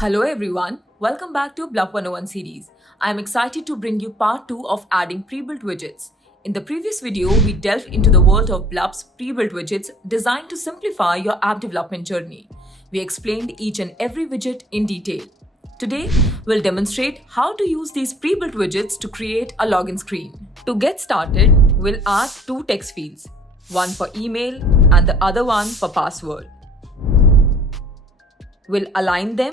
Hello everyone, welcome back to Blup 101 series. I am excited to bring you part 2 of adding pre-built widgets. In the previous video, we delved into the world of Blup's pre-built widgets designed to simplify your app development journey. We explained each and every widget in detail. Today, we'll demonstrate how to use these pre-built widgets to create a login screen. To get started, we'll add two text fields, one for email and the other one for password. We'll align them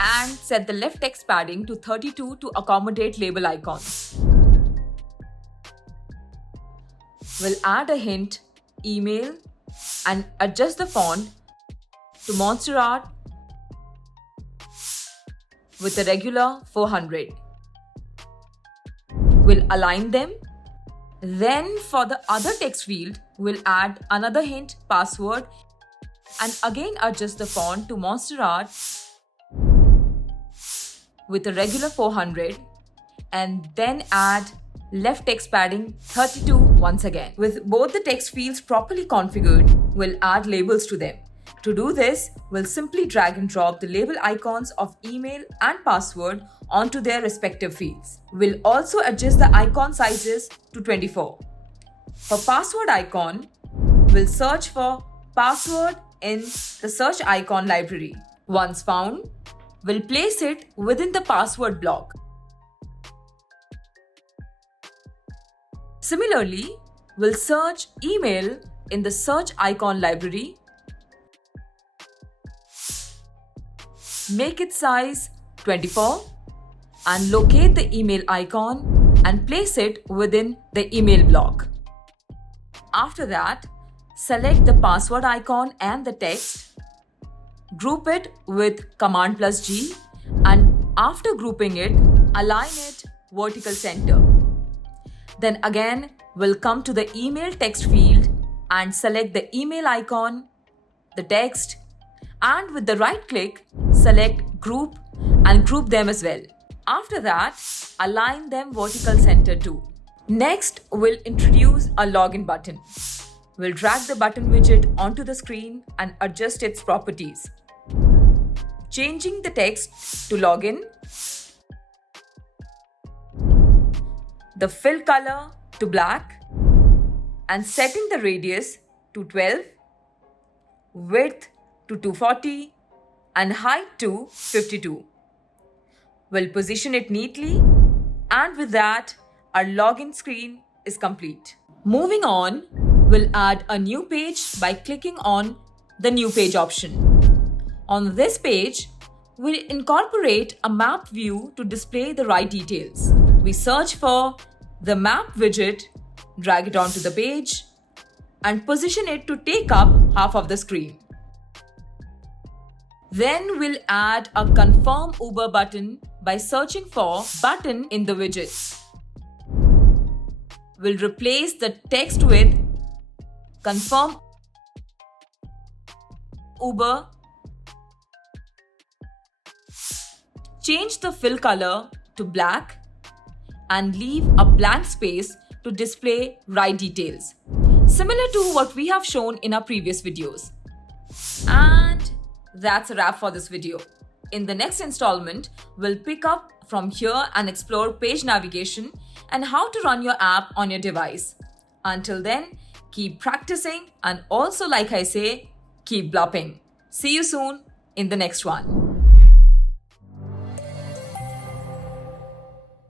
and set the left text padding to 32 to accommodate label icons. We'll add a hint, email, and adjust the font to monster art with a regular 400. We'll align them. Then for the other text field, we'll add another hint, password, and again adjust the font to monster art with a regular 400, and then add left text padding 32 once again. With both the text fields properly configured, we'll add labels to them. To do this, we'll simply drag and drop the label icons of email and password onto their respective fields. We'll also adjust the icon sizes to 24. For password icon, we'll search for password in the search icon library. Once found, we'll place it within the password block. Similarly, we'll search email in the search icon library, make its size 24, and locate the email icon and place it within the email block. After that, select the password icon and the text, group it with Command+G, and after grouping it, align it vertical center. Then again, we'll come to the email text field and select the email icon, the text, and with the right click, select group and group them as well. After that, align them vertical center too. Next, we'll introduce a login button. We'll drag the button widget onto the screen and adjust its properties, changing the text to login, the fill color to black, and setting the radius to 12, width to 240, and height to 52. We'll position it neatly, and with that, our login screen is complete. Moving on, we'll add a new page by clicking on the new page option. On this page, we'll incorporate a map view to display the right details. We search for the map widget, drag it onto the page, and position it to take up half of the screen. Then we'll add a confirm Uber button by searching for button in the widgets. We'll replace the text with confirm Uber. Change the fill color to black and leave a blank space to display right details, similar to what we have shown in our previous videos. And that's a wrap for this video. In the next installment, we'll pick up from here and explore page navigation and how to run your app on your device. Until then, keep practicing and also, like I say, keep blupping. See you soon in the next one.